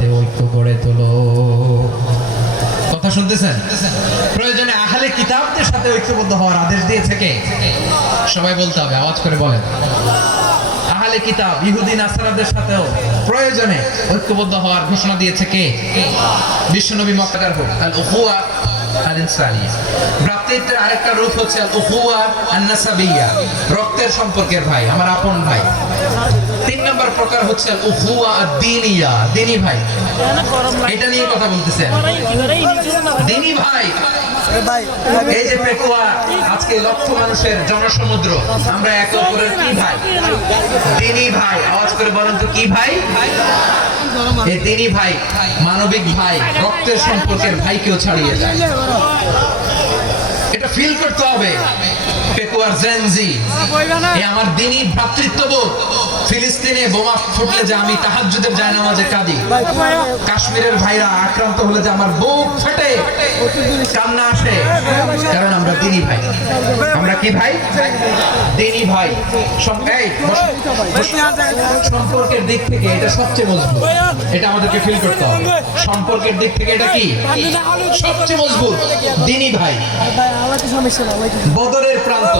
সাথে ঐক্য গড়ে তোলো। কথা শুনতেছেন? প্রয়োজনে আহলে কিতাবদের সাথে ঐক্যবদ্ধ হওয়ার আদেশ দিয়েছে কে? সবাই বলতে হবে, আওয়াজ করে বলেন। আহলে কিতাব, ইহুদি, নাসারাদের সাথেও প্রয়োজনে ঐক্যবদ্ধ হওয়ার ঘোষণা দিয়েছে কে? বিশ্বনবী মক্কার হোক ভ্রাতৃত্বের আরেকটা রূপ হচ্ছে রক্তের সম্পর্কের ভাই, আমার আপন ভাই। তিন নম্বর প্রকার হচ্ছে দিনী ভাই। এটা নিয়ে কথা বলতেছেন। দিনী ভাই, এই যে পেকুয়া আজকে লক্ষ মানুষের জনসমুদ্র। আমরা একে অপরের কি ভাই? দিনী ভাই। আওয়াজ করে বলেন তো কি ভাই? এই তিনি ভাই মানবিক ভাই রক্তের সম্পর্কের ভাইকেও ছাড়িয়ে যায়। এটা ফিল করতে হবে। পেকুয়ার জেনজি এই আমার দিনী ভ্রাতৃত্ববোধ। ফিলিস্তিনে বোমা ফুটলে যে আমি তাহাজ্জুদের জায়নামাজে কাঁদি। কাশ্মীরের ভাইরা আক্রান্ত হলে যে আমার বুক ফেটে। কান্না আসে। কারণ আমরা দিনী ভাই। আমরা কি ভাই? দিনী ভাই। সম- এই, বস- বস- সম্পর্কের দিক থেকে এটা সবচেয়ে মজবুত। এটা আমাদেরকে ফিল করতে হবে। সম্পর্কের দিক থেকে এটা কি? সবচেয়ে মজবুত। দিনী ভাই। বদরের প্রান্ত।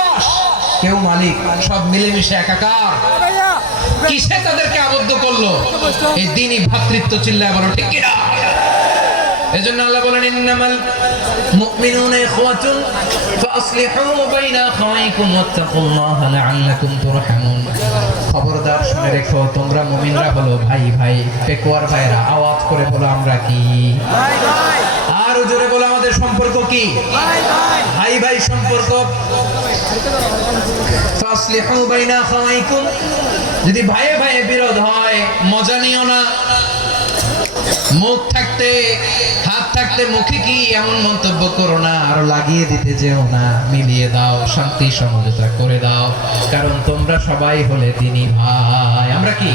কেউ মালিক সব মিলেমিশে একাকার। কিসে তাদেরকে আবদ্ধ করল? এই দিনই ভ্রাতৃত্ব চিল্লায় বলো ঠিক কিনা? এজন্য আল্লাহ বলেন ইন্নামাল মুমিনুনা ইখওয়াতুন ফাসলিহু বাইনা ওয়াত্তাকুল্লাহা লাআল্লাকুম তুরহামুন। খবরদার শুনে রেখো তোমরা মুমিনরা হলো ভাই ভাই পেকুয়ার ভাইরা আওয়াজ করে বলো আমরা কি? আর জোরে বলো আমাদের সম্পর্ক কি? ভাই ভাই। সম্পর্ক ফাসলিহু বাইনা আখাওয়াইকুম যদি ভাইয়ে ভাইয়ে বিরোধ হয়, মজা নিও না। মুখ থাকতে, হাত থাকতে মুখে কি এমন মন্তব্য করো না, আরও লাগিয়ে দিতে যেও না, মিলিয়ে দাও, শান্তি সমঝোতা করে দাও। কারণ তোমরা সবাই হলে দিনী ভাই। আমরা কি?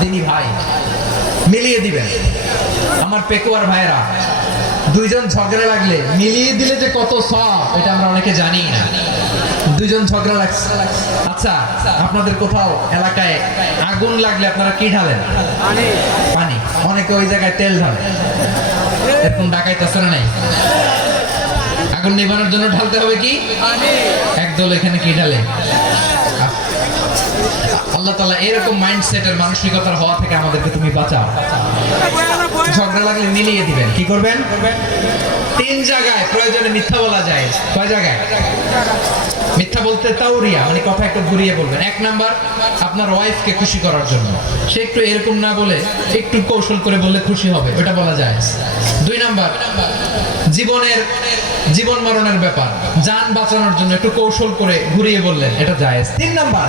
দিনী ভাই। মিলিয়ে দিবেন। আমার পেকুয়ার ভাইরা দুইজন ঝগড়া লাগলে মিলিয়ে দিলে যে কত সব এটা আমরা অনেকে জানি না। দুইজন ঝগড়া লাগছে। আচ্ছা আপনাদের কোথাও এলাকায় আগুন লাগলে আপনারা কি ঢালেন? পানি। অনেকে ওই জায়গায় তেল ঢালে। এরকম ডাকাইতেছে না নাই? আগুন নিবানোর জন্য ঢালতে হবে কি? একদল এখানে কি ঢালে? আল্লাহ তালা এরকম মাইন্ডসেটের মানসিকতার হওয়া থেকে আমাদেরকে তুমি বাঁচাও। ঝগড়া লাগলে মিলিয়ে দিবেন। কি করবেন? তিন জায়গায় প্রয়োজনে মিথ্যা বলা যায়। কয় জায়গায়? মিথ্যা বলতে তাওরিয়া মানে কথা একটু ঘুরিয়ে বলবেন। এক নাম্বার, আপনার ওয়াইফকে খুশি করার জন্য। সে একটু এরকম না বলে, একটু কৌশল করে বললে খুশি হবে, ওটা বলা যায়। দুই নাম্বার, জীবনের, জীবন মরণের ব্যাপার। যান বাঁচানোর জন্য একটু কৌশল করে ঘুরিয়ে বললেন, এটা জায়েজ তিন নাম্বার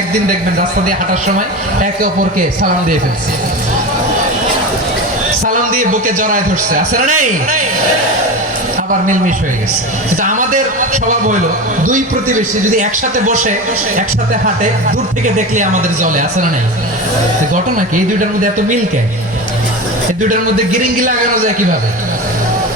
একদিন দেখবেন রাস্তা দিয়ে হাঁটার সময় একে অপরকে সালাম দিয়ে ফেলছে। সালাম দিয়ে বুকে জড়ায় ধরছে, আছে না আবার মিলমিশ হয়ে গেছে। আমাদের স্বভাব হইল, দুই প্রতিবেশী যদি একসাথে বসে, একসাথে হাঁটে, দূর থেকে দেখলে আমাদের জলে, আছে না নাই? ঘটনা কি, এই দুইটার মধ্যে এত মিল কে? এই দুইটার মধ্যে গিরিঙ্গি লাগানো যায় কীভাবে?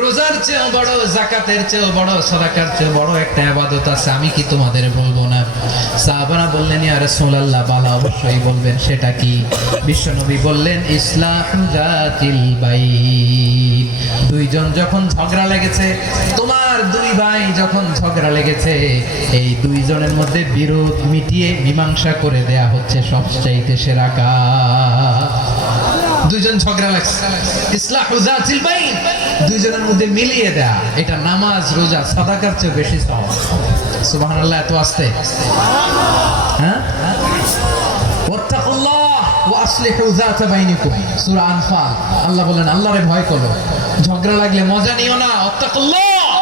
রোজার চেয়েও বড়, জাকাতের চেয়েও বড়, সাদাকার চেয়েও বড় একটা আবাদত আছে, আমি কি তোমাদের বলব না? সাহাবারা বললেন, ইয়া রাসূলুল্লাহ বালা অবশ্যই বলবেন, সেটা কি? বিশ্বনবী বললেন ইসলাম জাতিল বাইন দুইজন যখন ঝগড়া লেগেছে, তোমার দুই ভাই যখন ঝগড়া লেগেছে, এই দুইজনের মধ্যে বিরোধ মিটিয়ে মীমাংসা করে দেয়া হচ্ছে সবচাইতে সেরা কাজ। দুইজন ঝগড়া লাগছে। ইসলাহ জাতিল বাইন। দুইজনের মধ্যে মিলিয়ে দেয়া। এটা নামাজ, রোজা, সাদাকার চেয়ে বেশি সওয়াব সুবহানাল্লাহ, এত আসতে। হ্যাঁ? ওয়াত্তাকুল্লাহ ওয়া আসলিহু যাতা বাইনিকুম। সূরা আনফাল। আল্লাহ বলেন, আল্লাহরে ভয় করো। ঝগড়া লাগলে মজা নিও না। ওয়াত্তাকুল্লাহ!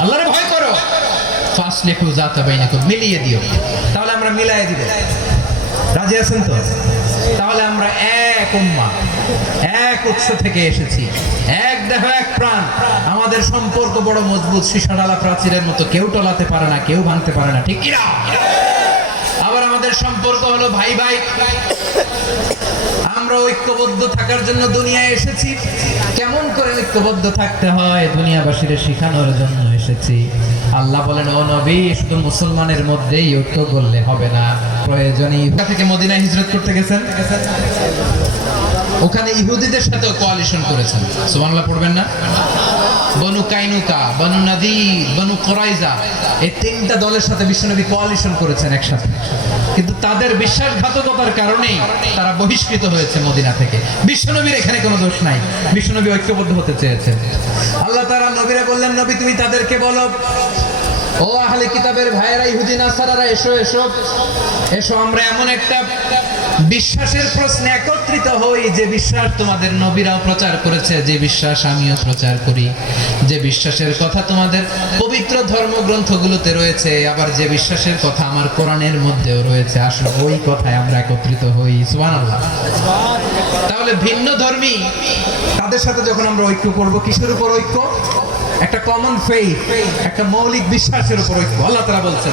আল্লাহরে ভয় করো। ফাসলিহু যাতা বাইনিকুম। মিলিয়ে দিও। তাহলে আমরা মিলায়ে দিব। রাজি আছেন তো? তাহলে আমরা এক উম্মা, এক উৎস থেকে এসেছি, এক দেহ, এক প্রাণ। আমাদের সম্পর্ক বড় মজবুত, সীসাডালা প্রাচীরের মতো, কেউ টলাতে পারে না, কেউ ভাঙতে পারে না, ঠিক কিনা আবার আমাদের সম্পর্ক হলো ভাই ভাই। আমরা ঐক্যবদ্ধ থাকার জন্য দুনিয়ায় এসেছি। কেমন করে ঐক্যবদ্ধ থাকতে হয়, দুনিয়াবাসীর শেখানোর জন্য এসেছি। আল্লাহ বলেন, ও নবী, শুধু মুসলমানের মধ্যেই ঐক্য করলে হবে না। প্রয়োজনে ইহুদা থেকে মদিনায় হিজরত করতে গেছেন? ওখানে ইহুদিদের সাথে কোয়ালিশন করেছেন। সুবহানাল্লাহ, পড়বেন না? বনু কাইনুকা, বনু নদী বনু কোরাইজা, এই তিনটা দলের সাথে বিশ্বনবী কোয়ালিশন করেছেন একসাথে। কিন্তু তাদের বিশ্বাসঘাতকতার কারণেই তারা বহিষ্কৃত হয়েছে মদিনা থেকে। বিশ্বনবীর এখানে কোনো দোষ নাই। বিশ্বনবী ঐক্যবদ্ধ হতে চেয়েছেন আল্লাহ তারা নবীরা বললেন, নবী, তুমি তাদেরকে বলো, ও আহলে কিতাবের ভাইয়েরা হুদিনা সারারা এসো এসো। এসো, আমরা এমন একটা বিশ্বাসের প্রশ্নে একত্রিত হই যে বিশ্বাস তোমাদের নবীরাও প্রচার করেছে, যে বিশ্বাস আমিও প্রচার করি। যে বিশ্বাসের কথা তোমাদের পবিত্র ধর্মগ্রন্থগুলোতে রয়েছে, আবার যে বিশ্বাসের কথা আমার কোরআনের মধ্যেও রয়েছে, আসলে ওই কথায় আমরা একত্রিত হই। সুবহানাল্লাহ। তাহলে ভিন্ন ধর্মী, তাদের সাথে যখন আমরা ঐক্য করব, কিসের উপর ঐক্য? একটা কমন ফেইথ একটা মৌলিক বিশ্বাসের উপর ঐক্য। আল্লাহ তারা বলছেন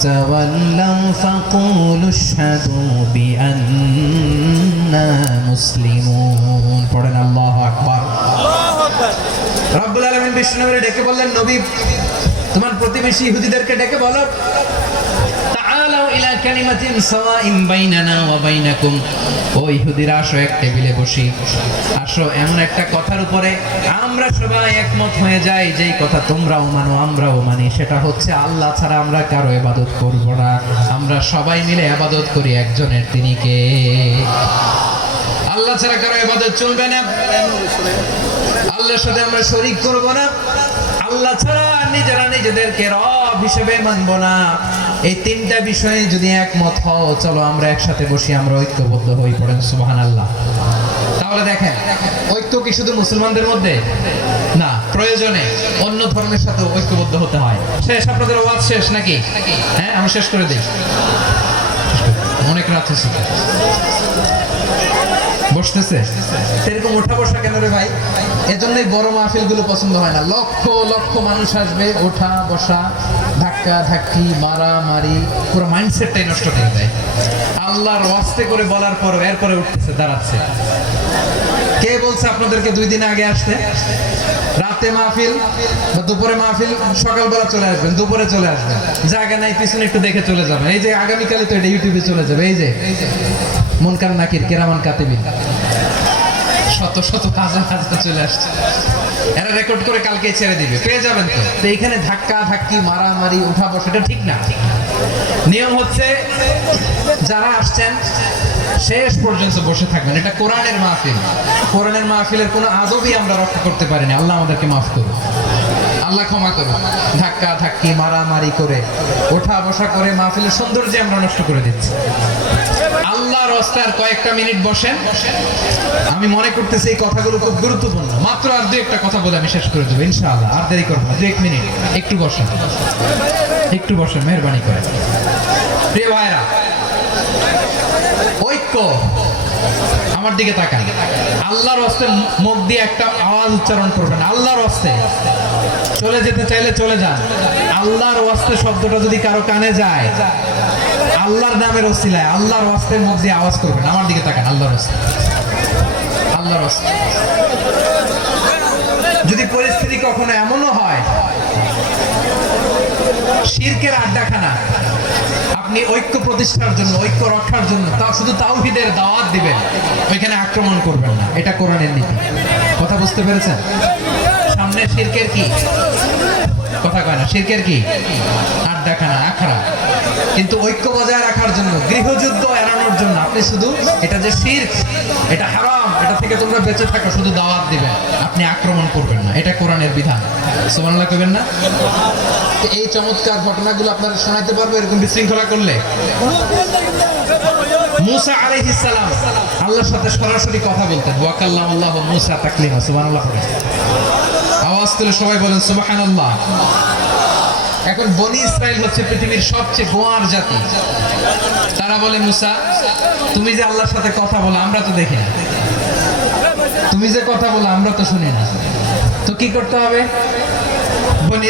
تولوا فقولوا اشهدوا بأننا مسلمون পড়েন আল্লাহু আকবার রব্বুল আলামিন বিষ্ণুরে ডেকে বললেন নবী তোমার প্রতিবেশী ইহুদিদেরকে ডেকে বলো তাআলাউ ইলা কালিমাতিন বাইনানা ওয়া বাইনাকুম। ও ইহুদিরা, আসো এক টেবিলে বসি। আসো, এমন একটা কথার উপরে আমরা সবাই একমত হয়ে যাই, যেই কথা তোমরাও মানো, আমরাও মানি। সেটা হচ্ছে আল্লাহ ছাড়া আমরা কারও ইবাদত করব না। আমরা সবাই মিলে ইবাদত করি একজনের তিনি কে? আল্লাহ ছাড়া কারও ইবাদত চলবে না। আল্লাহর সাথে আমরা শরীক করব না। আল্লাহ ছাড়া নিজেরা নিজেদেরকে রব হিসেবে মানব না। এই তিনটা বিষয়ে যদি একমত হও, চলো আমরা একসাথে বসি, আমরা ঐক্যবদ্ধ হই, পড়েন সুহান আল্লাহ তাহলে দেখেন, ঐক্য কি শুধু মুসলমানদের মধ্যে? না, প্রয়োজনে অন্য ধর্মের সাথে ঐক্যবদ্ধ হতে হয়। শেষ, আপনাদের ওয়াজ শেষ নাকি? হ্যাঁ আমি শেষ করে দিই। অনেক রাত হয়েছে। বসতেছে। এরকম ওঠা বসা কেন রে ভাই? এজন্যই বড় মাহফিলগুলো পছন্দ হয় না। লক্ষ লক্ষ মানুষ আসবে ওঠা বসা, ধাক্কা, ধাক্কি মারা মারি পুরো মাইন্ডসেটটাই নষ্ট করে দেয় আল্লাহর ওয়াস্তে করে বলার পর এরপরে উঠতেছে, দাঁড়াচ্ছে। কে বলছে আপনাদেরকে দুই দিন আগে আসতে? রাতে মাহফিল বা দুপুরে মাহফিল? সকালবেলা চলে আসবেন, দুপুরে চলে আসবেন। জায়গা নাই, পিছনে একটু দেখে চলে যাবেন। এই যে আগামীকালে তো এটা ইউটিউবে চলে যাবে, এই যে। মনকান নাকির কেরামান কাতিবিন শত শত হাজার হাজার চলে আসছে। এরা রেকর্ড করে কালকে ছেড়ে দিবে। পেয়ে যাবেন তো। তো এইখানে ধাক্কা, ধাক্কি, মারামারি, উঠা বসাটা ঠিক না। নিয়ম হচ্ছে, যারা আসছেন, শেষ পর্যন্ত বসে থাকবেন। এটা কোরআনের মাহফিল। কোরআনের মাহফিলের কোনো আদবই আমরা রক্ষা করতে পারিনি আল্লাহ আমাদেরকে মাফ করুন আল্লাহ ক্ষমা করুন ধাক্কা, ধাক্কি, মারামারি করে, ওঠা বসা করে মাহফিলের সৌন্দর্য আমরা নষ্ট করে দিচ্ছি। আল্লাহর রাস্তার কয়েকটা মিনিট বসেন। আমি মনে করতেছি এই কথাগুলো খুব গুরুত্বপূর্ণ। মাত্র আর দু একটা কথা বলে আমি শেষ করে দেবো, ইনশাআল্লাহ। আর দেরি করব দু এক মিনিট। একটু বসেন। একটু বসেন, মেহরবানি করে প্রিয় ভাইরা ঐক্য। আমার দিকে তাকান। আল্লাহর হস্তে মুখ দিয়ে একটা আওয়াজ উচ্চারণ করবেন। আল্লাহর হস্তে। চলে যেতে চাইলে চলে যান। আল্লাহর ওয়াস্তে শব্দটা যদি কারও কানে যায়, আল্লাহর নামের ওসিলায় আল্লাহর ওয়াস্তে মুখ দিয়ে আওয়াজ করবেন। আমার দিকে তাকান, আল্লাহর ওয়াস্তে আল্লাহর ওয়াস্তে যদি পরিস্থিতি কখনো এমনও হয়, শিরকের আড্ডাখানা আপনি ঐক্য প্রতিষ্ঠার জন্য, ঐক্য রক্ষার জন্য তা শুধু তাওহিদের দাওয়াত দিবেন, ওইখানে আক্রমণ করবেন না। এটা কোরআনের নীতি। কথা বুঝতে পেরেছেন? সামনে শিরকের কি? কথা কয় না, শিরকের কি? আড্ডাখানা আখড়া। কিন্তু ঐক্য বজায় রাখার জন্য, গৃহযুদ্ধ এড়ানোর জন্য আপনি শুধু, এটা যে শির্ক, এটা এটা থেকে তোমরা বেঁচে থাকো, শুধু দাওয়াত দিবেন আপনি আক্রমণ করবেন না। এটা কোরআনের বিধান। সুবহানাল্লাহ কইবেন না? এই চমৎকার ঘটনাগুলো আপনারা শোনাইতে পারব, এরকম বিশৃঙ্খলা করলে? মুসা আল্লাহর সাথে সরাসরি কথা বলতেন। আল্লাহ মুসা তাকলিমা, সুবহানাল্লাহ আওয়াজ তুলে সবাই বলেন, সুবহানাল্লাহ। এখন বনি ইসরায়েল হচ্ছে পৃথিবীর সবচেয়ে গোয়ার জাতি। তারা বলে, মুসা, তুমি যে আল্লাহর সাথে কথা বলো, আমরা তো দেখি না। তুমি যে কথা বলো আমরা তো শুনি না। তো কি করতে হবে? বনি